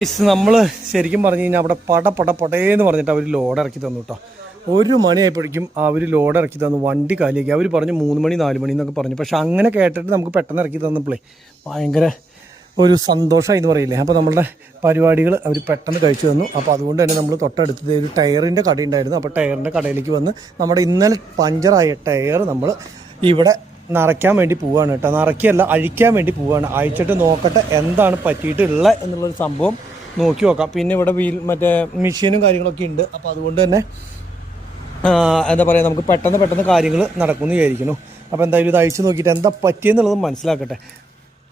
നമ്മൾ ശരിക്കും പറഞ്ഞു കഴിഞ്ഞാൽ അവിടെ പടേന്ന് പറഞ്ഞിട്ട് അവർ ലോഡ് ഇറക്കി തന്നു കേട്ടോ. 1 മണിയായപ്പോഴേക്കും അവർ ലോഡ് ഇറക്കി തന്നു, വണ്ടി കാലിയാക്കി. അവർ പറഞ്ഞു 3 മണി 4 മണി എന്നൊക്കെ പറഞ്ഞു. പക്ഷെ അങ്ങനെ കേട്ടിട്ട് നമുക്ക് പെട്ടെന്ന് ഇറക്കി തന്നപ്പോഴേ ഭയങ്കര ഒരു സന്തോഷമായി എന്ന് പറയില്ലേ. അപ്പോൾ നമ്മളുടെ പരിപാടികൾ അവർ പെട്ടെന്ന് കഴിച്ചു തന്നു. അപ്പോൾ അതുകൊണ്ട് തന്നെ നമ്മൾ തൊട്ടടുത്തത് ഒരു ടയറിൻ്റെ കട ഉണ്ടായിരുന്നു. അപ്പോൾ ടയറിൻ്റെ കടയിലേക്ക് വന്ന് നമ്മുടെ ഇന്നലെ പഞ്ചറായ ടയർ നമ്മൾ ഇവിടെ നിറയ്ക്കാൻ വേണ്ടി പോവുകയാണ് കേട്ടോ. നിറയ്ക്കല്ല, അഴിക്കാൻ വേണ്ടി പോവുകയാണ്. അഴിച്ചിട്ട് നോക്കട്ടെ എന്താണ് പറ്റിയിട്ടുള്ളത് എന്നുള്ളൊരു സംഭവം നോക്കി നോക്കാം. പിന്നെ ഇവിടെ മറ്റേ മെഷീനും കാര്യങ്ങളൊക്കെ ഉണ്ട്. അപ്പോൾ അതുകൊണ്ട് തന്നെ എന്താ പറയുക, നമുക്ക് പെട്ടെന്ന് കാര്യങ്ങൾ നടക്കുമെന്ന് വിചാരിക്കുന്നു. അപ്പോൾ എന്തായാലും ഇത് അഴിച്ച് നോക്കിയിട്ട് എന്താ പറ്റിയെന്നുള്ളത് മനസ്സിലാക്കട്ടെ.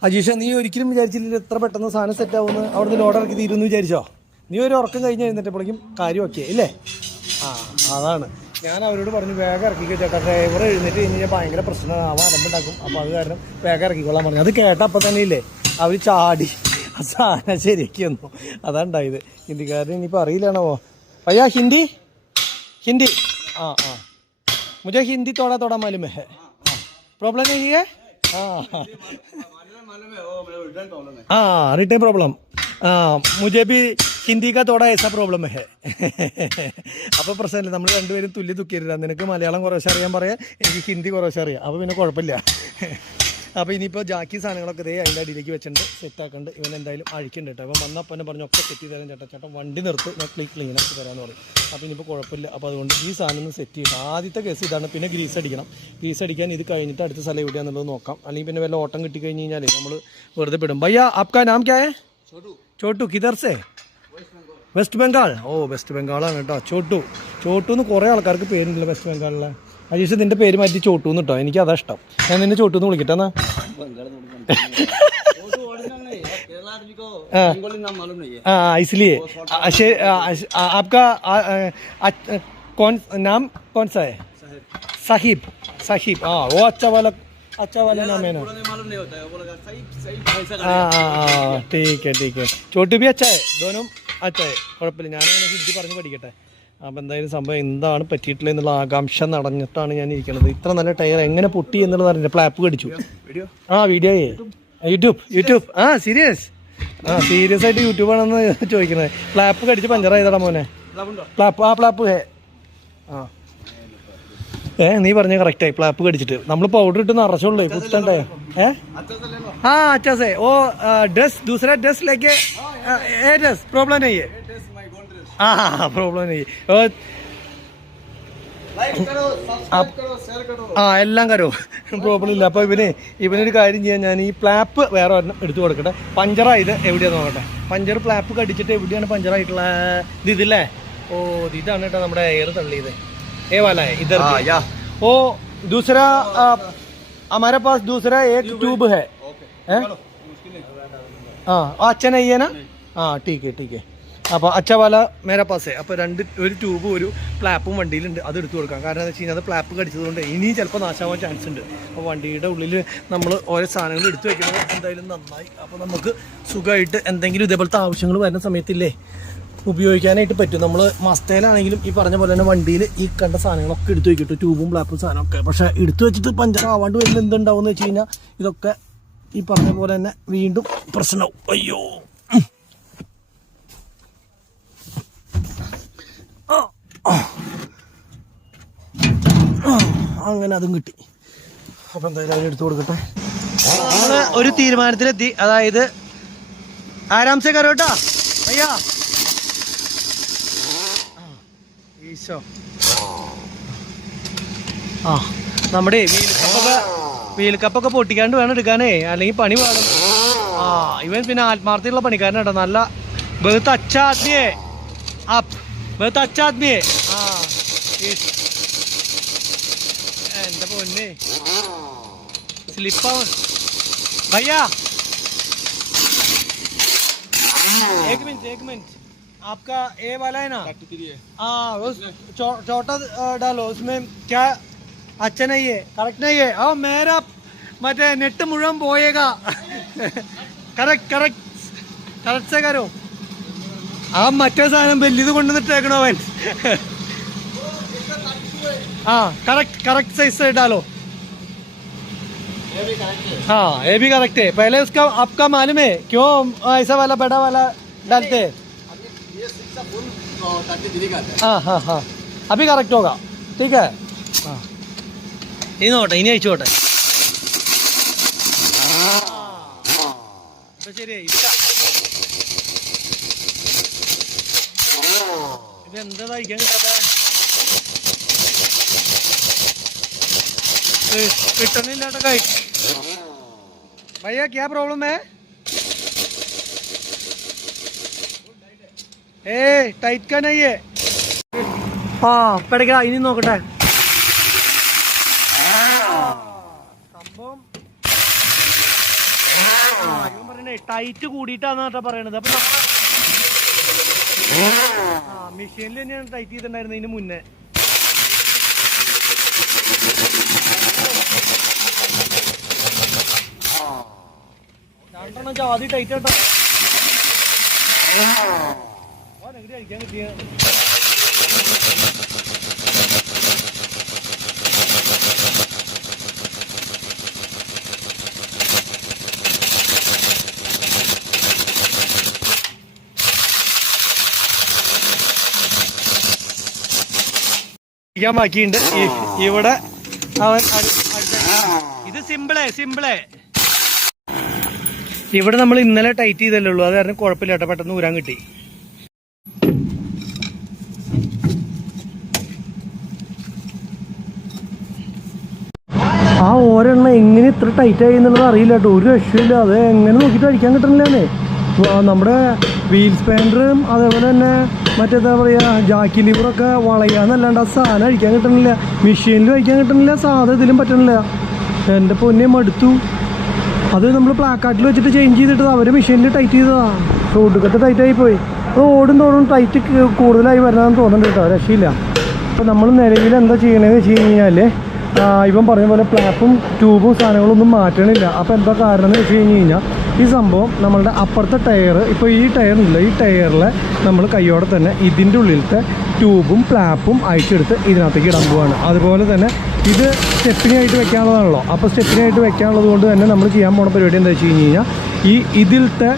അജീഷ, നീ ഒരിക്കലും വിചാരിച്ചില്ല എത്ര പെട്ടെന്ന് സാധനം സെറ്റ് ആവുമെന്ന്? അവിടുന്ന് ലോഡ് ഇറക്കി തീരുമെന്ന് വിചാരിച്ചോ? നീ ഒരു ഉറക്കം കഴിഞ്ഞ് എഴുന്നേറ്റപ്പോഴേക്കും കാര്യമൊക്കെ ഇല്ലേ? അതാണ് ഞാൻ അവരോട് പറഞ്ഞു വേഗം ഇറക്കിക്കോ ചേട്ടാ, ഡ്രൈവർ എഴുന്നേറ്റ് കഴിഞ്ഞാൽ ഭയങ്കര പ്രശ്നമാവാൻ അലമ്പുണ്ടാക്കും. അപ്പോൾ അത് കാരണം വേഗം ഇറക്കിക്കൊള്ളാൻ പറഞ്ഞു. അത് കേട്ടപ്പോൾ തന്നെ ഇല്ലേ അവർ ചാടി ആ സാധനം ശരിയാക്കി വന്നു. അതാണ് ഉണ്ടായത്. ഹിന്ദിക്കാരൻ ഇനിയിപ്പോൾ അറിയില്ലാണോ? ഭയ്യാ ഹിന്ദി मुझे हिंदी थोड़ा मालूम है. प्रॉब्लम नहीं है? Return problem. मुझे भी ഹിന്ദി കാ തോടാ ഏസാ പ്രോബ്ലം ഹേ. അപ്പോൾ പ്രശ്നമില്ല, നമ്മൾ രണ്ടുപേരും തുല്യ ദുഃഖിയരുത്. നിനക്ക് മലയാളം കുറേശ്ശെ അറിയാൻ പറയാം, എനിക്ക് ഹിന്ദി കുറേശ്ശെ അറിയാം. അപ്പോൾ പിന്നെ കുഴപ്പമില്ല. അപ്പോൾ ഇനിയിപ്പോൾ ജാക്കി സാധനങ്ങളൊക്കെ അതിൻ്റെ അടിയിലേക്ക് വെച്ചിട്ടുണ്ട്, സെറ്റാക്കുന്നുണ്ട്. ഇവൻ എന്തായാലും അഴിക്കുന്നുണ്ട് കേട്ടോ. അപ്പോൾ വന്നപ്പോൾ തന്നെ പറഞ്ഞു ഒക്കെ സെറ്റ് ചെയ്ത് തരാൻ ചേട്ടാ, വണ്ടി നിർത്ത്, ഞാൻ ക്ലീൻ ആക്കി തരാമെന്ന് പറയും. അപ്പോൾ ഇനിയിപ്പോൾ കുഴപ്പമില്ല. അപ്പോൾ അതുകൊണ്ട് ഈ സാധനം ഒന്ന് സെറ്റ് ചെയ്ത് ആദ്യത്തെ കേസ് ഇതാണ്. പിന്നെ ഗ്രീസ് അടിക്കണം. ഗ്രീസ് അടിക്കാൻ ഇത് കഴിഞ്ഞിട്ട് അടുത്ത സ്ഥലം എവിടെയാണെന്നുള്ളത് നോക്കാം. അല്ലെങ്കിൽ പിന്നെ വല്ല ഓട്ടം കിട്ടിക്കഴിഞ്ഞ് കഴിഞ്ഞാൽ നമ്മൾ വെറുതെ പെടും. ഭയ്യ ആപ്കാ നാം ക്യാ ഹേ? ചോട്ടു. കിധർ സേ? വെസ്റ്റ് ബംഗാൾ. വെസ്റ്റ് ബംഗാളാണ് കേട്ടോ. ചോട്ടു എന്ന് കുറേ ആൾക്കാർക്ക് പേരുണ്ടല്ലോ വെസ്റ്റ് ബംഗാളിലെ. അജീഷ് നിന്റെ പേര് മാറ്റി ചോട്ടു എന്ന് കേട്ടോ. എനിക്ക് അതാ ഇഷ്ടം. ഞാൻ നിന്നെ ചോട്ടു എന്ന് വിളിക്കട്ടെ എന്നാ. इसलिए आपका कौन नाम कौन सा है? साहिब. वो अच्छा वाला नाम है ना. ठीक है. छोटू भी अच्छा है, दोनों अच्छा है, കുഴപ്പമില്ല. ഞാനങ്ങനെ ഹിന്ദി പറഞ്ഞ് പഠിക്കട്ടെ. അപ്പോൾ എന്തായാലും സംഭവം എന്താണ് പറ്റിയിട്ടില്ല എന്നുള്ള ആകാംക്ഷ നടന്നിട്ടാണ് ഞാൻ ഇരിക്കുന്നത്. ഇത്ര നല്ല ടയർ എങ്ങനെ പൊട്ടി എന്നുള്ളത് അറിയില്ല. പ്ലാപ്പ് കടിച്ചു. വീഡിയോയെ യൂട്യൂബ് സീരിയസ് ആയിട്ട് യൂട്യൂബാണെന്ന് ചോദിക്കുന്നത്. പ്ലാപ്പ് കടിച്ച് പഞ്ചറായതാടാ മോനെ. പ്ലാപ്പ് ഹേ. നീ പറഞ്ഞ കറക്റ്റായി. പ്ലാപ്പ് കടിച്ചിട്ട് നമ്മൾ പൗഡർ ഇട്ട് നിറച്ചോളൂ, കുത്തണ്ടേ? अच्छा से वो ड्रेस दूसरा ड्रेस लेके ड्रेस प्रॉब्लम नहीं है. प्रॉब्लम नहीं है. എല്ലാം കരോ, പ്രോബ്ലം ഇല്ല. അപ്പോൾ ഇവനൊരു കാര്യം ചെയ്യാൻ, ഞാൻ ഈ പ്ലാപ്പ് വേറെ ഒരെണ്ണം എടുത്തു കൊടുക്കട്ടെ. പഞ്ചറായത് എവിടെയാന്ന് നോക്കട്ടെ. പഞ്ചർ പ്ലാപ്പ് കടിച്ചിട്ട് എവിടെയാണ് പഞ്ചറായിട്ടുള്ള ഇതില്ലേ? ഇതാണ് കേട്ടോ നമ്മുടെ എയർ തള്ളിയത്. वाला है इधर. दूसरा हमारे पास दूसरा एक ट्यूब है. अच्छा नहीं है ना? ठीक है. അപ്പോൾ അച്ഛ വാല മേരെ പാസേ. അപ്പോൾ ഒരു ട്യൂബും ഒരു പ്ലാപ്പും വണ്ടിയിലുണ്ട്. അത് എടുത്തു കൊടുക്കാം. കാരണം എന്താ വെച്ച് കഴിഞ്ഞാൽ അത് പ്ലാപ്പ് കടിച്ചതുകൊണ്ട് ഇനിയും ചിലപ്പോൾ നാശമാവാൻ ചാൻസ് ഉണ്ട്. അപ്പോൾ വണ്ടിയുടെ ഉള്ളിൽ നമ്മൾ ഓരോ സാധനങ്ങൾ എടുത്തു വെക്കുന്നത് എന്തായാലും നന്നായി. അപ്പോൾ നമുക്ക് സുഖമായിട്ട് എന്തെങ്കിലും ഇതേപോലത്തെ ആവശ്യങ്ങൾ വരുന്ന സമയത്തില്ലേ ഉപയോഗിക്കാനായിട്ട് പറ്റും. നമ്മൾ മസ്തയിലാണെങ്കിലും ഈ പറഞ്ഞ പോലെ തന്നെ വണ്ടിയിൽ ഈ കണ്ട സാധനങ്ങളൊക്കെ എടുത്തു വെക്കിട്ടു, ട്യൂബും പ്ലാപ്പും സാധനമൊക്കെ. പക്ഷേ എടുത്തു വെച്ചിട്ട് പഞ്ചർ ആവാണ്ട് വരുമ്പോൾ എന്തുണ്ടാവും എന്ന് വെച്ച് കഴിഞ്ഞാൽ ഇതൊക്കെ ഈ പറഞ്ഞ പോലെ തന്നെ വീണ്ടും പ്രശ്നമാവും. അയ്യോ, അങ്ങനെ അതും കിട്ടി. അപ്പം എന്തായാലും അതിന് എടുത്തു കൊടുക്കട്ടെ. നമ്മൾ ഒരു തീരുമാനത്തിലെത്തി. അതായത് ആരാംസെ കരോട്ടാ അയ്യാ. ഈശോ, നമ്മുടെ വീൽ കപ്പൊക്കെ പൊട്ടിക്കാണ്ട് വേണം എടുക്കാനേ, അല്ലെങ്കിൽ പണി പാടും. ഇവൻ പിന്നെ ആത്മാർത്ഥമുള്ള പണിക്കാരനാട്ടോ. നല്ല ബഹുത്ത് അച്ഛ ആദ്മിയേ ബഹുത്ത് അച്ഛ ആദ്മിയേ. എന്റെ പൊന്നെ സ്ലിപ്പാവും. भैया एक मिनट आपका ए वाला है ना? उस छोटा डालो, उसमें क्या अच्छा नहीं है, करेक्ट नहीं है. मेरा मत नेट मुഴുവൻ പോയേगा. करेक्ट से करो. മറ്റേ സാധനം വലിയത് കൊണ്ടുവന്നിട്ടേക്കണോ അവൻ? करेक्ट साइज से डालो. ये भी करेक्ट है. पहले उसका आपका मालूम है क्यों ऐसा वाला बड़ा वाला डालते हाँ हाँ हाँ अभी करेक्ट होगा ठीक है हाँ इन्हीं നോട്ടെ ഇനി അയച്ചോട്ടെ ശരിയായി ഇത് എന്താ കഴിക്കാൻ കിട്ടാത്ത കിട്ടണില്ലാട്ടോ കൈ भैया क्या प्रॉब्लम है ए टाइट का नहीं है हाँ पड़ेगा इन्हीं നോക്കട്ടെ സംഭവം ഇവൻ പറയണേ ടൈറ്റ് കൂടിയിട്ടാന്നാ പറയണത് അപ്പൊ മെഷീനിൽ തന്നെയാണ് ടൈറ്റ് ചെയ്തിട്ടുണ്ടായിരുന്നത് ഇതിന് മുന്നേ രണ്ടെണ്ണം ജാതി ടൈറ്റ് കേട്ടോ നെഗറ്റീവ് അടിക്കാൻ കിട്ടിയ ബാക്കിയുണ്ട് ഇവിടെ അവൻ ഇത് സിമ്പിളേ ഇവിടെ നമ്മൾ ഇന്നലെ ടൈറ്റ് ചെയ്തല്ലേ ഉള്ളൂ അത് കാരണം കുഴപ്പമില്ല കേട്ടോ പെട്ടെന്ന് ഊരാൻ കിട്ടി ആ ഒരെണ്ണം എങ്ങനെ ഇത്ര ടൈറ്റ് ആയി എന്നുള്ളത് അറിയില്ല കേട്ടോ ഒരു രക്ഷയില്ല അത് എങ്ങനെ നോക്കിയിട്ട് അടിക്കാൻ കിട്ടണില്ലേ നമ്മുടെ വീൽ സ്പാൻഡറും അതേപോലെ തന്നെ മറ്റേതാ പറയുക ജാക്കി ലിവറൊക്കെ വളയാന്നല്ലാണ്ട് ആ സാധനം അഴിക്കാൻ കിട്ടണില്ല മെഷീനിലും അഴിക്കാൻ കിട്ടണില്ല സാധാ ഇതിലും പറ്റണില്ല എൻ്റെ പൊന്നെ മടുത്തു അത് നമ്മൾ പ്ലാക്കാർട്ടിൽ വെച്ചിട്ട് ചേഞ്ച് ചെയ്തിട്ട് അവർ മെഷീനിൽ ടൈറ്റ് ചെയ്തതാണ് ഒടുക്കത്തെ ടൈറ്റായി പോയി അത് ഓടും തോറും ടൈറ്റ് കൂടുതലായി വരണമെന്ന് തോന്നുന്നുണ്ട് കേട്ടോ രക്ഷയില്ല അപ്പോൾ നമ്മൾ നിലവിൽ എന്താ ചെയ്യണമെന്ന് വെച്ച് കഴിഞ്ഞാൽ ഇവൻ പറഞ്ഞ പോലെ പ്ലാപ്പും ട്യൂബും സാധനങ്ങളൊന്നും മാറ്റണില്ല അപ്പോൾ എന്താ കാരണം എന്ന് വെച്ച് കഴിഞ്ഞാൽ ഈ സംഭവം നമ്മളുടെ അപ്പുറത്തെ ടയർ ഇപ്പോൾ ഈ ടയറില്ല ഈ ടയറിൽ നമ്മൾ കൈയോടെ തന്നെ ഇതിൻ്റെ ഉള്ളിലത്തെ ട്യൂബും പ്ലാപ്പും അയച്ചെടുത്ത് ഇതിനകത്തേക്ക് ഇടാൻ പോവാണ് അതുപോലെ തന്നെ ഇത് സ്റ്റെപ്പിനായിട്ട് വെക്കാനുള്ളതാണല്ലോ അപ്പോൾ സ്റ്റെപ്പിനായിട്ട് വെക്കാനുള്ളത് കൊണ്ട് തന്നെ നമ്മൾ ചെയ്യാൻ പോകുന്ന പരിപാടി എന്താ വെച്ച് കഴിഞ്ഞാൽ ഇതിലത്തെ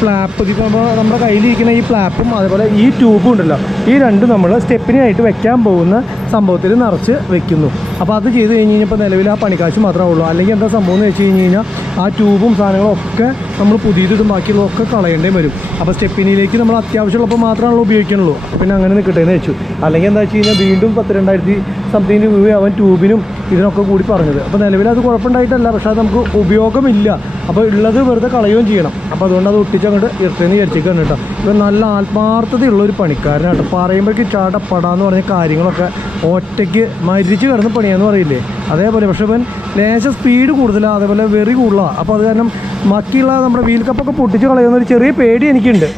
പ്ലാപ്പ് ഇപ്പോൾ നമ്മുടെ കയ്യിലിരിക്കുന്ന ഈ പ്ലാപ്പും അതുപോലെ ഈ ട്യൂബും ഉണ്ടല്ലോ ഈ രണ്ടും നമ്മൾ സ്റ്റെപ്പിനായിട്ട് വെക്കാൻ പോകുന്ന സംഭവത്തിൽ നിറച്ച് വെക്കുന്നു അപ്പോൾ അത് ചെയ്ത് കഴിഞ്ഞ് കഴിഞ്ഞപ്പോൾ നിലവിൽ ആ പണിക്കാശ് മാത്രമേ ഉള്ളൂ അല്ലെങ്കിൽ എന്താ സംഭവം എന്ന് വെച്ച് കഴിഞ്ഞ് കഴിഞ്ഞാൽ ആ ട്യൂബും സാധനങ്ങളും ഒക്കെ നമ്മൾ പുതിയതിടും ബാക്കിയുള്ളതൊക്കെ കളയേണ്ടേ വരും അപ്പോൾ സ്റ്റെപ്പിനിലേക്ക് നമ്മൾ അത്യാവശ്യമുള്ളപ്പോൾ മാത്രമാണല്ലോ ഉപയോഗിക്കണുള്ളൂ പിന്നെ അങ്ങനെ നിൽക്കട്ടെ എന്ന് വെച്ചു അല്ലെങ്കിൽ എന്താ വെച്ച് കഴിഞ്ഞാൽ വീണ്ടും 10,000 സംതിങ് രൂപ അവൻ ട്യൂബിനും ഇതിനൊക്കെ കൂടി പറഞ്ഞത് അപ്പോൾ നിലവിൽ അത് കുഴപ്പമുണ്ടായിട്ടല്ല പക്ഷേ അത് നമുക്ക് ഉപയോഗമില്ല അപ്പോൾ ഉള്ളത് വെറുതെ കളയുകയും ചെയ്യണം അപ്പോൾ അതുകൊണ്ട് അത് ഒട്ടിച്ചങ്ങോട്ട് ഇറത്തേന്ന് വിചാരിച്ചേക്കാണ് കേട്ടോ ഇപ്പം നല്ല ആത്മാർത്ഥതയുള്ളൊരു പണിക്കാരനാണ് കേട്ടോ പറയുമ്പോഴേക്ക് ചാടപ്പടാന്ന് പറഞ്ഞ കാര്യങ്ങളൊക്കെ ഒറ്റയ്ക്ക് മരിച്ച് കിടന്ന് പണിയാന്ന് പറയില്ലേ അതേപോലെ പക്ഷേ ഇവൻ ലേശം സ്പീഡ് കൂടുതലാണ് അതേപോലെ വെറി കൂടുതലാണ് അപ്പോൾ അത് കാരണം ബാക്കിയുള്ള നമ്മുടെ വീൽ കപ്പൊക്കെ പൊട്ടിച്ച് കളയുന്നൊരു ചെറിയ പേടി എനിക്കുണ്ട്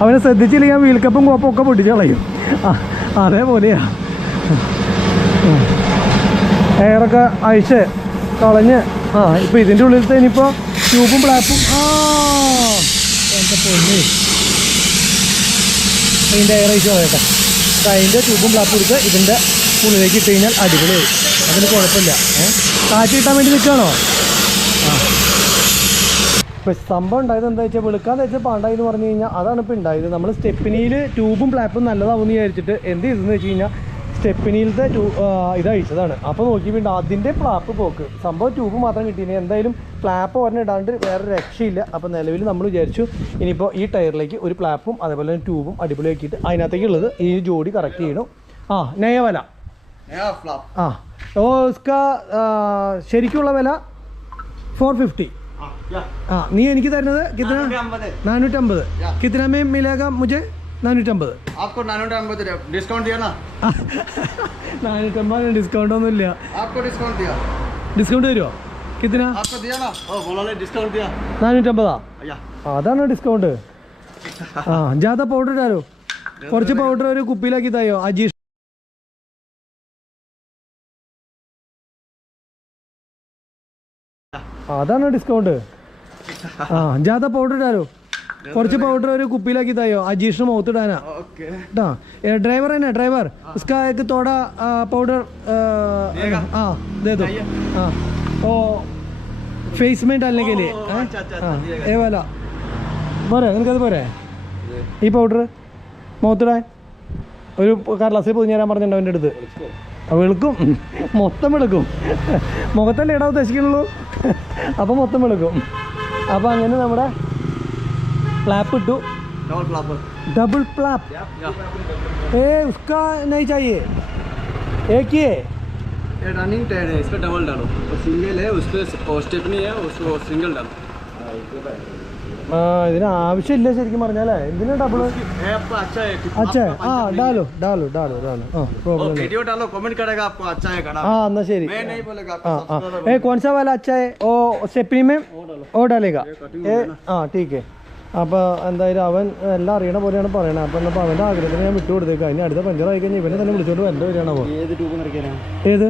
അവനെ ശ്രദ്ധിച്ചില്ലെങ്കിൽ വീൽ കപ്പും കോപ്പും ഒക്കെ പൊട്ടിച്ച് കളയും അതേപോലെയാണ് എയറൊക്കെ അഴിച്ച് കളഞ്ഞ് ഇപ്പോൾ ഇതിൻ്റെ ഉള്ളിലത്തെ ഇനിയിപ്പോൾ ട്യൂബും പ്ലാപ്പും എൻ്റെ പൊന്നി അതിൻ്റെ എയർ അഴിച്ച് കളയട്ടെ അതിൻ്റെ ട്യൂബും പ്ലാപ്പും എടുത്ത് ഇതിൻ്റെ ഉള്ളിലേക്ക് ഇട്ട് കഴിഞ്ഞാൽ അടിപൊളിയായി അതിന് കുഴപ്പമില്ല കാറ്റ് കിട്ടാൻ വേണ്ടി നിൽക്കുകയാണോ ഇപ്പോൾ സംഭവം ഉണ്ടായത് എന്താ വെച്ചാൽ വെളുക്കാൻ വെച്ചാൽ പാണ്ടായി എന്ന് പറഞ്ഞു കഴിഞ്ഞാൽ അതാണ് ഇപ്പോൾ ഉണ്ടായത് നമ്മൾ സ്റ്റെപ്പിനിയിൽ ട്യൂബും പ്ലാപ്പും നല്ലതാവുമെന്ന് വിചാരിച്ചിട്ട് എന്ത് ചെയ്തെന്ന് വെച്ച് കഴിഞ്ഞാൽ സ്റ്റെപ്പിനിയിലത്തെ ഇത് അഴിച്ചതാണ് അപ്പോൾ നോക്കിയിട്ട് അതിൻ്റെ പ്ലാപ്പ് പോക്ക് സംഭവം ട്യൂബ് മാത്രം കിട്ടിയില്ല എന്തായാലും പ്ലാപ്പ് ഒരെണ്ണം ഇടാണ്ട് വേറെ രക്ഷയില്ല അപ്പോൾ നിലവിൽ നമ്മൾ വിചാരിച്ചു ഇനിയിപ്പോൾ ഈ ടയറിലേക്ക് ഒരു പ്ലാപ്പും അതേപോലെ തന്നെ ട്യൂബും അടിപൊളിയാക്കിയിട്ട് അതിനകത്തേക്കുള്ളത് ഈ ജോഡി കറക്റ്റ് ചെയ്യണം നയ വില उसका ശരിക്കുള്ള വില 450 നീ എനിക്ക് തരുന്നത് കിतना 450 कितना में मिलेगा मुझे 450 आपको 450 डिस्काउंट दिया ना 450 डिस्काउंट ഒന്നുമില്ല आपको डिस्काउंट दिया डिस्काउंट തരുമോ कितना आपको दिया ना ओ बोला ले डिस्काउंट दिया 450 അതാണ് ഡിസ്കൗണ്ട് ज़्यादा पाउडर डालो കുറച്ച് പൗഡർ ഒരു കുപ്പിയിലാക്കി തായോ അജീഷ് അതാണ് ഡിസ്കൗണ്ട് ज़्यादा पाउडर डालो കുറച്ച് പൗഡർ ഒരു കുപ്പിയിലാക്കി തായോ അജീഷിന് മുഖത്ത് ഇടാനാ കേട്ടോ ഡ്രൈവർ है ना ड्राइवर उसका एक थोड़ा पाउडर दे दो ओ फेस में डालने के लिए ये वाला പോരെ നിനക്കത് പോരെ ഈ പൗഡർ മുഖത്തിടാൻ ഒരു കടലാസിൽ പൊതിഞ്ഞ് തരാൻ പറഞ്ഞിട്ടുണ്ട് അവൻ്റെ അടുത്ത് വെളുക്കും മൊത്തം വെളുക്കും മുഖത്തല്ലേ ഇടാൻ ഉദ്ദേശിക്കുന്നുള്ളൂ അപ്പം മൊത്തം വെളുക്കും അപ്പം അങ്ങനെ നമ്മുടെ ഫ്ലാപ്പ് ഇട്ടു डबल फ्लैप ए उसका नहीं चाहिए एक ही है ये रनिंग टायर है, इसका डबल डालो। और सिंगल है, उस पर स्टेपनी है, उसको सिंगल डालो। ഇതിന് ആവശ്യമില്ല ശരിക്കും പറഞ്ഞാലേ എന്തിനാ ഡബിൾ अच्छा है अच्छा हाँ डालो डालो डालो डालो हाँ प्रॉब्लम वीडियो डालो, कमेंट करेगा आपको अच्छा है खराब। हाँ ना ശരി मैं नहीं बोलेगा हाँ आपको। हाँ ए कौन सा वाला अच्छा है ओ स्टेपनी में ओ डालेगा ए हाँ ठीक है അപ്പോൾ എന്തായാലും അവൻ എല്ലാം അറിയണ പോലെയാണ് പറയണത്. അപ്പോൾ എന്നാൽ അവൻ്റെ ആഗ്രഹത്തിന് ഞാൻ വിട്ടു കൊടുത്തേക്കാം. ഇനി അടുത്ത പഞ്ചറായി കഴിഞ്ഞാൽ ഇവനെ തന്നെ വിളിച്ചോണ്ട് വരേണ്ട വരികയാണ്. അപ്പോൾ ഏത്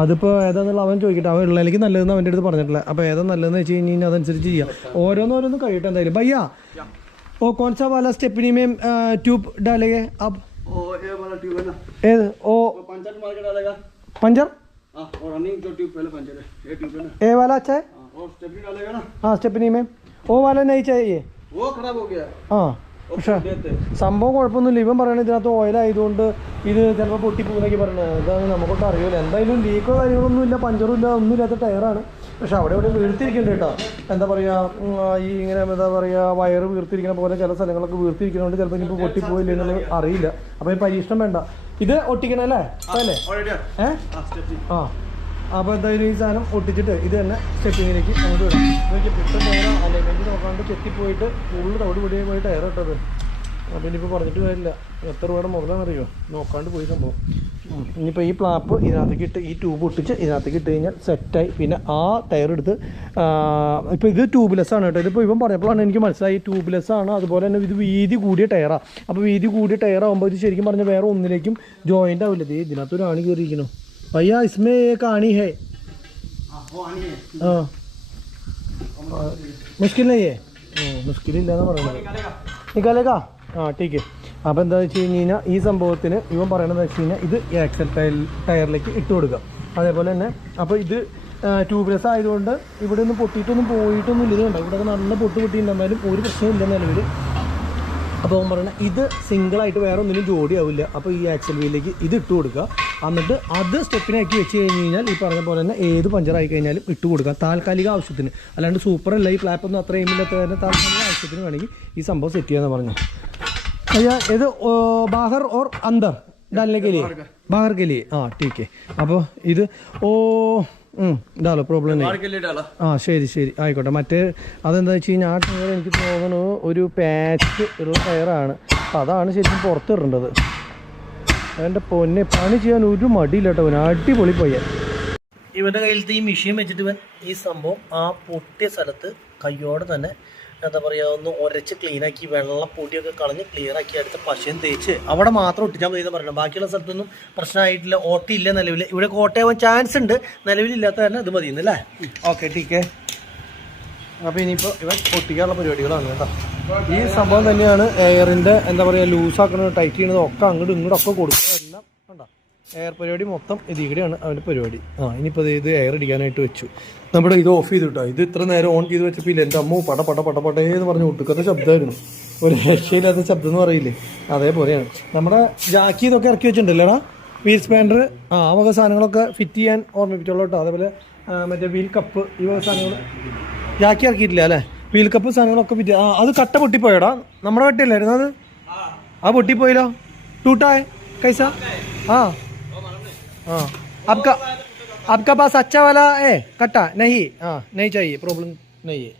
അതിപ്പോൾ ഏതാണെന്നുള്ള അവൻ ചോദിക്കട്ടെ. അവൻ ഉള്ളതിലേക്ക് നല്ലതെന്ന് അവൻ്റെ അടുത്ത് പറഞ്ഞിട്ടില്ല. അപ്പോൾ ഏതാ നല്ലതെന്ന് വെച്ച് കഴിഞ്ഞാൽ അതനുസരിച്ച് ചെയ്യാം. ഓരോന്നോരോന്നും കഴിയട്ടെ എന്തായാലും. ഭയ്യ ഓ कौन सा वाला स्टेपनी में ट्यूब डालेंगे अब ये वाला ट्यूब है ना, ഏത് ഓ पंचर मार के डालेगा। पंचर हाँ, और रनिंग जो ट्यूब पहले पंचर है, ये ट्यूब है ना। ए वाला अच्छा है और स्टेपनी डालेगा ना, हाँ स्टेपनी में ഓ वाला नहीं चाहिए वो खराब हो गया। ആ പക്ഷേ സംഭവം കുഴപ്പമൊന്നുമില്ല. ഇവൻ പറയണത് ഇതിനകത്ത് ഓയിലായതുകൊണ്ട് ഇത് ചിലപ്പോൾ പൊട്ടിപ്പോകുന്നൊക്കെ പറയണത്. ഇതാണ് നമുക്കൊട്ട് അറിയില്ല. എന്തായാലും ലീക്കോ കാര്യങ്ങളൊന്നും ഇല്ല, പഞ്ചറും ഇല്ല, ഒന്നും ഇല്ലാത്ത ടയറാണ്. പക്ഷെ അവിടെ ഇവിടെ വീർത്തിരിക്കുന്നുണ്ട് കേട്ടോ. എന്താ പറയുക ഈ ഇങ്ങനെ എന്താ പറയുക വയറ് വീർത്തിരിക്കുന്ന പോലെ ചില സ്ഥലങ്ങളൊക്കെ വീർത്തിരിക്കുന്നതുകൊണ്ട് ചിലപ്പോൾ ഇനിയിപ്പോൾ പൊട്ടിപ്പോയില്ല എന്നുള്ളത് അറിയില്ല. അപ്പോൾ ഈ പരീക്ഷണം വേണ്ട. ഇത് ഒട്ടിക്കണം അല്ലേ അല്ലേ ആ അപ്പോൾ എന്തായാലും ഈ സാധനം ഒട്ടിച്ചിട്ട് ഇത് തന്നെ സ്റ്റെപ്പിങ്ങിലേക്ക് അങ്ങോട്ട് വിടാം. നോക്കി പിറ്റേ ടയർ അല്ലെങ്കിൽ നോക്കാണ്ട് ചെത്തിപ്പോയിട്ട് ഫുള്ള് തവിട് പൊടിയായി പോയി ടയർ ഇട്ടത്. അപ്പോൾ ഇനിയിപ്പോൾ പറഞ്ഞിട്ട് കാര്യമില്ല. എത്ര രൂപയുടെ മുതലാണെന്നറിയോ നോക്കാണ്ട് പോയി സംഭവം. ഇനിയിപ്പോൾ ഈ പ്ലാപ്പ് ഇതിനകത്തേക്ക് ഇട്ട് ഈ ട്യൂബ് ഒട്ടിച്ച് ഇതിനകത്തേക്ക് ഇട്ട് കഴിഞ്ഞാൽ സെറ്റായി. പിന്നെ ആ ടയർ എടുത്ത് ഇപ്പോൾ ഇത് ട്യൂബ്ലെസ് ആണ് കേട്ടോ. ഇതിപ്പോൾ ഇവൻ പറഞ്ഞപ്പോഴാണ് എനിക്ക് മനസ്സിലായി ട്യൂബ്ലെസ് ആണ്. അതുപോലെ തന്നെ ഇത് വീതി കൂടിയ ടയറാണ്. അപ്പോൾ വീതി കൂടിയ ടയർ ആകുമ്പോൾ ഇത് ശരിക്കും പറഞ്ഞാൽ വേറെ ഒന്നിലേക്കും ജോയിൻ്റ് ആവില്ല. ഇതിനകത്തൊരു ആണി കയറിയിരിക്കണം. भैया इसमें एक आनी है हाँ मुश्किल नहीं है मुश्किल ഇല്ലെന്ന് പറയുന്നത് നിക്കാലേക്കാ ആ ടീക്ക്. അപ്പോൾ എന്താണെന്ന് വെച്ച് കഴിഞ്ഞ് കഴിഞ്ഞാൽ ഈ സംഭവത്തിന് ഇവൻ പറയണതെന്ന് വെച്ച് കഴിഞ്ഞാൽ ഇത് ആക്സൽ ടയറിലേക്ക് ഇട്ട് കൊടുക്കുക. അതേപോലെ തന്നെ അപ്പോൾ ഇത് ട്യൂബ്ലെസ് ആയതുകൊണ്ട് ഇവിടെ ഒന്നും പൊട്ടിയിട്ടൊന്നും പോയിട്ടൊന്നും ഇല്ല. ഇത് കണ്ടോ ഇവിടെ നല്ല പൊട്ടിയിട്ടുണ്ടെന്നാലും ഒരു പ്രശ്നമില്ല നിലവിൽ. അപ്പോൾ അവൻ പറയണത് ഇത് സിംഗിളായിട്ട് വേറെ ഒന്നിനും ജോഡിയാവില്ല. അപ്പോൾ ഈ ആക്സൽ വീലിലേക്ക് ഇത് ഇട്ട് കൊടുക്കുക. എന്നിട്ട് അത് സ്റ്റെപ്പിനാക്കി വെച്ച് കഴിഞ്ഞ് കഴിഞ്ഞാൽ ഈ പറഞ്ഞ പോലെ തന്നെ ഏത് പഞ്ചറായി കഴിഞ്ഞാലും ഇട്ട് കൊടുക്കുക താൽക്കാലിക ആവശ്യത്തിന്. അല്ലാണ്ട് സൂപ്പറല്ല ഈ ഫ്ലാപ്പൊന്നും അത്ര എയിമില്ലാത്ത തന്നെ താൽക്കാലിക ആവശ്യത്തിന് വേണമെങ്കിൽ ഈ സംഭവം സെറ്റ് ചെയ്യാമെന്ന് പറഞ്ഞു. അയ്യാ ഇത് ബാഹർ ഓർ അന്തർ ഡാലിനെ के लिए बाहर के लिए हाँ ठीक है. അപ്പോൾ ഇത് ഓ ഇതാലോ പ്രോബ്ലം ആ ശരി ശരി ആയിക്കോട്ടെ. മറ്റേ അതെന്താ വെച്ച് കഴിഞ്ഞാൽ ആ ടയർ എനിക്ക് തോന്നുന്നു ഒരു പാച്ച് ഉള്ള ടയറാണ്. അപ്പം അതാണ് ശരിക്കും പുറത്തിടേണ്ടത്. എൻ്റെ പൊന്നെ പണി ചെയ്യാൻ ഒരു മടിയില്ല കേട്ടോ. അവൻ അടിപൊളി പയ്യൻ. ഇവൻ്റെ കയ്യിലത്തെ ഈ മെഷീൻ വെച്ചിട്ട് ഇവൻ ഈ സംഭവം ആ പൊട്ടിയ സ്ഥലത്ത് കയ്യോടെ തന്നെ എന്താ പറയുക ഒന്ന് ഉരച്ച് ക്ലീനാക്കി വെള്ളപ്പൊടിയൊക്കെ കളഞ്ഞ് ക്ലിയറാക്കി അടുത്ത പശയും തേച്ച് അവിടെ മാത്രം ഒട്ടിച്ചാൽ മതി എന്ന് പറയണം. ബാക്കിയുള്ള സ്ഥലത്തൊന്നും പ്രശ്നമായിട്ടില്ല. ഓട്ടയില്ല നിലവിൽ. ഇവിടെ ഓട്ടയാവാൻ ചാൻസ് ഉണ്ട്. നിലവിലില്ലാത്ത തന്നെ ഇത് മതിയെന്നല്ലേ. ഓക്കെ ടീക്കെ. അപ്പോൾ ഇനിയിപ്പോൾ ഇവൻ ഒട്ടിക്കാനുള്ള പരിപാടികളാണ് കേട്ടോ. ഈ സംഭവം തന്നെയാണ് എയറിൻ്റെ എന്താ പറയുക ലൂസാക്കണത് ടൈറ്റ് ചെയ്യണത് ഒക്കെ അങ്ങോട്ടും ഇങ്ങോട്ടും ഒക്കെ കൊടുക്കുക എല്ലാം കണ്ടോ. എയർ പരിപാടി മൊത്തം ഇതികൂടെയാണ് അവൻ്റെ പരിപാടി. ഇനിയിപ്പോൾ ഇത് എയർ അടിക്കാനായിട്ട് വെച്ചു. നമ്മുടെ ഇത് ഓഫ് ചെയ്തു കേട്ടോ. ഇത് ഇത്ര നേരം ഓൺ ചെയ്ത് വെച്ചപ്പോൾ ഇല്ല എൻ്റെ അമ്മ പടപടേന്ന് പറഞ്ഞ് ഒട്ടുക്കത്തെ ശബ്ദമായിരുന്നു. ഒരു രക്ഷയില്ലാത്ത ശബ്ദം എന്ന് പറയില്ലേ അതേപോലെയാണ്. നമ്മുടെ ജാക്കി ഇതൊക്കെ ഇറക്കി വെച്ചിട്ടുണ്ടല്ലേടാ വീൽ സ്പാൻഡർ ആ വക സാധനങ്ങളൊക്കെ ഫിറ്റ് ചെയ്യാൻ ഓർമ്മിപ്പിച്ചോളൂ കേട്ടോ. അതേപോലെ മറ്റേ വീൽ കപ്പ് ഈ വക സാധനങ്ങൾ ജാക്കി ഇറക്കിയിട്ടില്ല അല്ലേ. വീൽ കപ്പ് സാധനങ്ങളൊക്കെ ഫിറ്റ് അത് കട്ട പൊട്ടിപ്പോയടാ. നമ്മുടെ കട്ടയല്ലായിരുന്നു അത്. ആ പൊട്ടിപ്പോയില്ലോ. ടൂട്ടായ കൈസ हाँ हाँ आपका पास अच्छा वाला है कट्टा नहीं हाँ नहीं चाहिए प्रॉब्लम नहीं है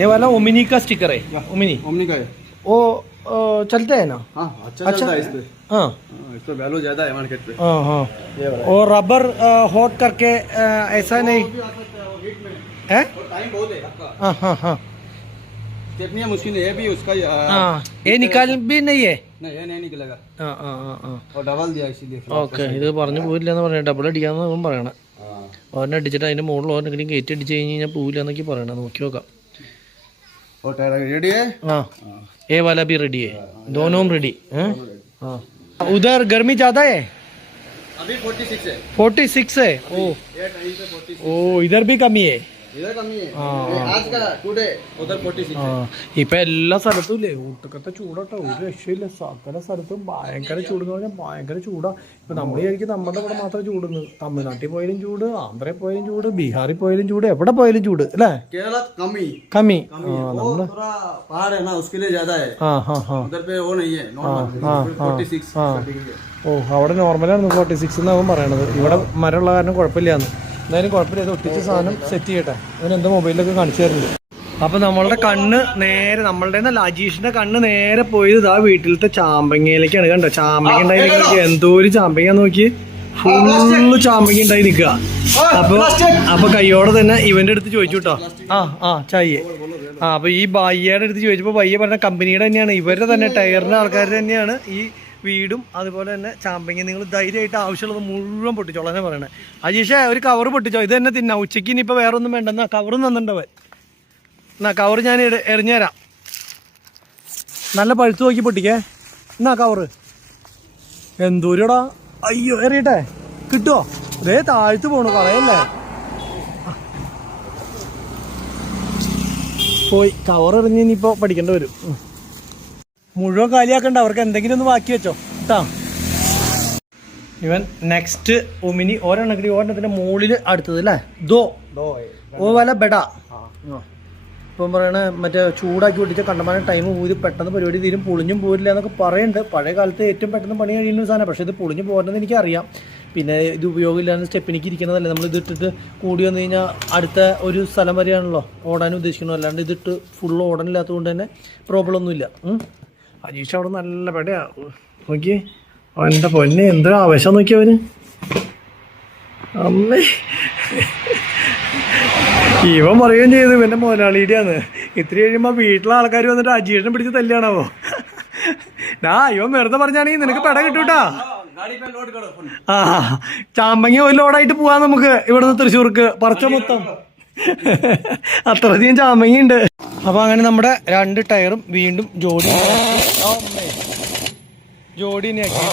ये वाला ओमिनी का स्टिकर है. ओमिनी का है वो चलता है ना. हाँ अच्छा चलता है इस पे. हाँ इस पे वैल्यू ज्यादा है मार्केट पे. हाँ हाँ और रबर हॉट करके ऐसा नहीं है. टाइम बहुत है. हाँ हाँ हाँ कितनी मशीन है भी उसका. हाँ ये निकाल भी नहीं है. नहीं ये नहीं निकलेगा. हाँ हाँ हाँ हाँ और डबल दिया इसीलिए. ഓക്കെ ഇത് പറഞ്ഞു പോയില്ല എന്ന് പറയണേ. ഡബിൾ അടിക്കാന്ന് അവൻ പറയണേ. ഓരനെ അടിച്ചിട്ട് അതിൻ്റെ മുകളിൽ ഓരെങ്കിലും കയറ്റി അടിച്ച് കഴിഞ്ഞ് കഴിഞ്ഞാൽ പോവില്ല എന്നൊക്കെ പറയണേ. നോക്കി നോക്കാം. रेडी है. हाँ ये वाला भी रेडी है. दोनों रेडी हैं. हाँ उधर गर्मी ज़्यादा है. अभी 46 है. 46 है. ओ ये टाइम पे 46. ओ इधर भी कमी है. इधर कमी है आज का टुडे उधर 46 ആ ഇപ്പൊ എല്ലാ സ്ഥലത്തും ഇല്ലേ ഊട്ടക്കത്തെ ചൂടാട്ടോ, ഒരു രക്ഷയില്ല. സകല സ്ഥലത്തും ഭയങ്കര ചൂടെന്ന് പറഞ്ഞാൽ ഭയങ്കര ചൂടാ. ഇപ്പൊ നമ്മൾ വിചാരിക്കും നമ്മുടെ ഇവിടെ മാത്രം ചൂടുന്നു. തമിഴ്നാട്ടിൽ പോയാലും ചൂട്, ആന്ധ്രയിൽ പോയാലും ചൂട്, ബീഹാറിൽ പോയാലും ചൂട്, എവിടെ പോയാലും ചൂട് അല്ലേ? केरला कमी കമ്മി. वो थोड़ा पहाड़ है ना उसके लिए ज्यादा है ആ ഹാ ഹാ उधर पे वो नहीं है नॉर्मल 46 डिग्री है ഓ അവിടെ നോർമലാണ് 46 എന്നാവും പറയണത്. ഇവിടെ മരമുള്ള കാരണം കുഴപ്പമില്ലാന്ന്. എന്തായാലും കുഴപ്പമില്ല, ഇത് ഒട്ടിച്ച് സാധനം സെറ്റ് ചെയ്യട്ടെ. അവൻ എൻ്റെ മൊബൈലിലൊക്കെ കാണിച്ചു തരുന്നുണ്ട്. അപ്പൊ നമ്മളുടെ കണ്ണ് നേരെ, നമ്മളുടെ അജീഷിന്റെ കണ്ണ് നേരെ പോയത് ആ വീട്ടിലത്തെ ചാമ്പങ്ങയിലേക്കാണ്. കണ്ടോ ചാമ്പങ്ങ ഉണ്ടായി നിൽക്കുക, എന്തോ ഒരു ചാമ്പങ്ങ നോക്കി, ഫുള്ള് ചാമ്പങ്ങ ഉണ്ടായി നിൽക്കുക. അപ്പൊ കയ്യോടെ തന്നെ ഇവന്റെ അടുത്ത് ചോദിച്ചു കേട്ടോ, ചായയെ. അപ്പൊ ഈ ബയ്യയുടെ അടുത്ത് ചോദിച്ചപ്പോ ബയ്യ പറഞ്ഞ കമ്പനിയുടെ തന്നെയാണ്, ഇവരുടെ തന്നെ ടയറിന്റെ ആൾക്കാരുടെ തന്നെയാണ് ഈ വീടും അതുപോലെ തന്നെ ചാമ്പങ്ങ. നിങ്ങൾ ധൈര്യമായിട്ട് ആവശ്യമുള്ളത് മുഴുവൻ പൊട്ടിച്ചോളാനെ പറയണേ. അജീഷേ ഒരു കവറ് പൊട്ടിച്ചോ, ഇത് തന്നെ തിന്നാ. ഉച്ചയ്ക്ക് ഇനിയിപ്പോൾ വേറെ ഒന്നും വേണ്ടെന്നാ കവറും തന്നിട്ടുണ്ടവൻ. എന്നാ കവറ് ഞാൻ എറിഞ്ഞുതരാം. നല്ല പഴുത്ത് നോക്കി പൊട്ടിക്കേ. എന്നാ കവറ് എന്തോരടാ. അയ്യോ എറിയട്ടെ, കിട്ടുമോ? അതേ താഴ്ത്തു പോണു, കളയല്ലേ. പോയി കവർ എറിഞ്ഞ് ഇനിയിപ്പോൾ പഠിക്കേണ്ടി വരും. മുഴുവൻ കാലിയാക്കണ്ട, അവർക്ക് എന്തെങ്കിലും ഒന്ന് ബാക്കി വെച്ചോ കേട്ടാ. ഇവൻ നെക്സ്റ്റ് ഒമിനി ഒരെണ്ണക്കിടി ഒരെണ്ണത്തിന്റെ മുകളിൽ അടുത്തത് അല്ലേ, ദോ ഓ വല ബെഡ. ഇപ്പം പറയണ മറ്റേ ചൂടാക്കി പൊട്ടിച്ച കണ്ടമാനം ടൈം ഊതി പെട്ടെന്ന് പരിപാടി തീരും, പൊളിഞ്ഞും പോരില്ല എന്നൊക്കെ പറയുന്നുണ്ട്. പഴയ കാലത്ത് ഏറ്റവും പെട്ടെന്ന് പണി കഴിയുന്ന സാധനം, പക്ഷേ ഇത് പൊളിഞ്ഞു പോരെന്ന് എനിക്കറിയാം. പിന്നെ ഇത് ഉപയോഗമില്ലാതെ സ്റ്റെപ്പിനിക്ക് ഇരിക്കുന്നതല്ലേ, നമ്മൾ ഇതിട്ടിട്ട് കൂടി വന്നു കഴിഞ്ഞാൽ അടുത്ത ഒരു സ്ഥലം വരെയാണല്ലോ ഓടാൻ ഉദ്ദേശിക്കുന്നത്. അല്ലാണ്ട് ഇതിട്ട് ഫുള്ള് ഓടാനില്ലാത്തത് കൊണ്ട് തന്നെ പ്രോബ്ലം ഒന്നുമില്ല. അജീഷ് അവിടെ നല്ല പെടയാ നോക്കി. അവൻ്റെ പൊന്നെ എന്തൊരു ആവേശം നോക്കി അവന്. അമ്മേ ഇവൻ പറയുകയും ചെയ്തു ഇവൻ്റെ മുതലാളിയുടെയാന്ന്. ഇത്തിരി കഴിയുമ്പോൾ വീട്ടിലെ ആൾക്കാർ വന്നിട്ട് അജീഷിനെ പിടിച്ച് തല്ലിയാണാവോ. ഇവൻ വെറുതെ പറഞ്ഞാണെങ്കിൽ നിനക്ക് പെട കിട്ടൂട്ടാ. ചാമ്പങ്ങ ഒരു ലോഡായിട്ട് പോവാൻ നമുക്ക് ഇവിടുന്ന് തൃശ്ശൂർക്ക് പറച്ച മൊത്തം. അത്രയധികം ചാമ്പങ്ങയുണ്ട്. അപ്പൊ അങ്ങനെ നമ്മുടെ 2 ടയറും വീണ്ടും ജോഡി ആക്കി.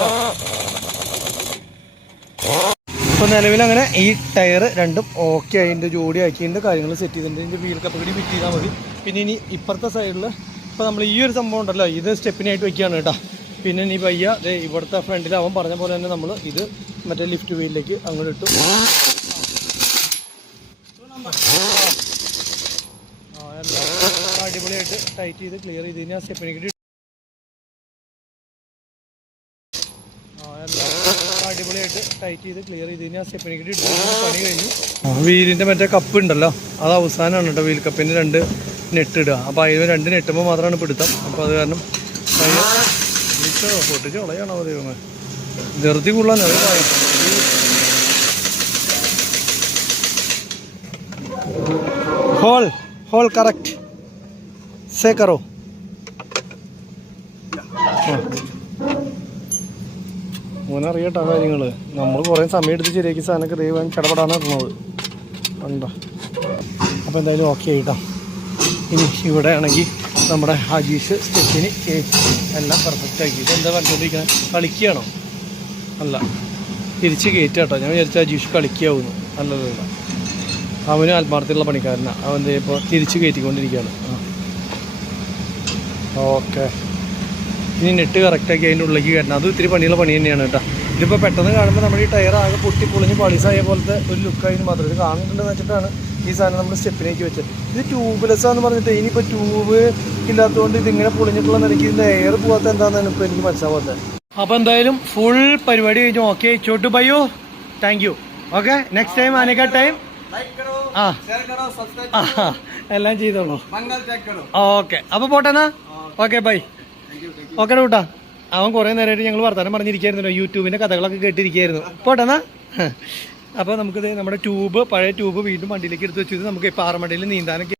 ഇപ്പൊ നിലവിൽ അങ്ങനെ ഈ ടയർ രണ്ടും ഓക്കെ ആയിട്ട് ജോഡി ആക്കിയിട്ട് കാര്യങ്ങൾ സെറ്റ് ചെയ്തിട്ടുണ്ട്. ഇതിന്റെ വീൽ കപ്പ് കൂടി ഫിറ്റ് ചെയ്താൽ മതി. പിന്നെ ഇനി ഇപ്പുറത്തെ സൈഡിൽ ഇപ്പൊ നമ്മൾ ഈ ഒരു സംഭവം ഉണ്ടല്ലോ, ഇത് സ്റ്റെപ്പിനായിട്ട് വെക്കുകയാണ് കേട്ടോ. പിന്നെ ഇനി പയ്യ ഇവിടുത്തെ ഫ്രണ്ടിൽ അവൻ പറഞ്ഞ പോലെ തന്നെ നമ്മൾ ഇത് മറ്റേ ലിഫ്റ്റ് വീലിലേക്ക് അങ്ങോട്ട് ഇട്ടു. അടിപൊളിയായിട്ട് ടൈറ്റ് ചെയ്ത് ക്ലിയർ ചെയ്ത് കഴിഞ്ഞാൽ സ്റ്റെപ്പിനെ കിട്ടി പണി കഴിഞ്ഞു. വീലിൻ്റെ മറ്റേ കപ്പ് ഉണ്ടല്ലോ, അത് അവസാനമാണ് കേട്ടോ. വീൽ കപ്പിന് 2 നെറ്റ് ഇടുക. അപ്പോൾ അതിന് 2 നെട്ടുമ്പോൾ മാത്രമാണ് പിടുത്തം. അപ്പോൾ അത് കാരണം പൊട്ടിച്ച് കളയാണോ ദൈവമേ, ധൃതി കൊള്ളാൻ. അത് होल करेक्ट से करो. ഓനറിയട്ടോ കാര്യങ്ങൾ. നമ്മൾ കുറേ സമയം എടുത്ത് ശരിയാക്കി സാധനമൊക്കെ ദൈവം ചടപടാന്ന് പറഞ്ഞത് ഉണ്ടോ. അപ്പോൾ എന്തായാലും ഓക്കെ ആയിട്ടോ. ഇനി ഇവിടെ ആണെങ്കിൽ നമ്മുടെ അജീഷ് സ്റ്റെപ്പിന് എല്ലാം പെർഫെക്റ്റ് ആക്കിയിട്ട് എന്താ പറഞ്ഞുകൊണ്ടിരിക്കുന്നത്, കളിക്കുകയാണോ? അല്ല, തിരിച്ച് കയറ്റാട്ടോ. ഞാൻ വിചാരിച്ച അജീഷ് കളിക്കാവുന്നു. അല്ലല്ലോ, അവന് ആത്മാർത്ഥമുള്ള പണിക്കാരനാണ്. അവൻ ഇപ്പോൾ തിരിച്ച് കയറ്റിക്കൊണ്ടിരിക്കുകയാണ്. ഓക്കെ, ഇനി നെറ്റ് കറക്റ്റാക്കി അതിൻ്റെ ഉള്ളിലേക്ക് കയറ്റണം. അത് ഇത്തിരി പണിയുള്ള പണി തന്നെയാണ് കേട്ടോ. ഇതിപ്പോൾ പെട്ടെന്ന് കാണുമ്പോൾ നമ്മുടെ ഈ ടയർ ആകെ പൊട്ടി പൊളിഞ്ഞ് പാളീസായ പോലത്തെ ഒരു ലുക്കായതിന് മാത്രം ഇത് കാണുന്നുണ്ടെന്ന് വെച്ചിട്ടാണ് ഈ സാധനം നമ്മൾ സ്റ്റെപ്പിലേക്ക് വെച്ചത്. ഇത് ട്യൂബ്ലെസ്സാന്ന് പറഞ്ഞിട്ട് ഇനിയിപ്പോൾ ട്യൂബ് ഇല്ലാത്തതുകൊണ്ട് ഇതിങ്ങനെ പൊളിഞ്ഞിട്ടുള്ള നിലയ്ക്ക് ഇതിൻ്റെ എയർ പോകാത്ത എന്താണെന്നാണ് ഇപ്പോൾ എനിക്ക് മനസ്സിലാവാത്തത്. അപ്പോൾ എന്തായാലും ഫുൾ പരിപാടി കഴിഞ്ഞു. ഓക്കെ, ചോട്ടു ബയ്യോ, thank you. Okay, next time ആനേക്കാ ടൈം എല്ലാം ചെയ്തോളൂ. ഓക്കെ, അപ്പോൾ പോട്ടെന്നാ. Okay, by. ഓക്കെ കൂട്ടാ. അവൻ കുറേ നേരമായിട്ട് ഞങ്ങൾ വർത്തമാനം പറഞ്ഞിരിക്കുകയായിരുന്നല്ലോ, യൂട്യൂബിൻ്റെ കഥകളൊക്കെ കേട്ടിരിക്കുകയായിരുന്നു. പോട്ടെന്നാ. അപ്പോൾ നമുക്കിത് നമ്മുടെ ട്യൂബ്, പഴയ ട്യൂബ് വീണ്ടും വണ്ടിയിലേക്ക് എടുത്ത് വെച്ചിട്ട് നമുക്ക് പാറമടയിൽ നീന്താനൊക്കെ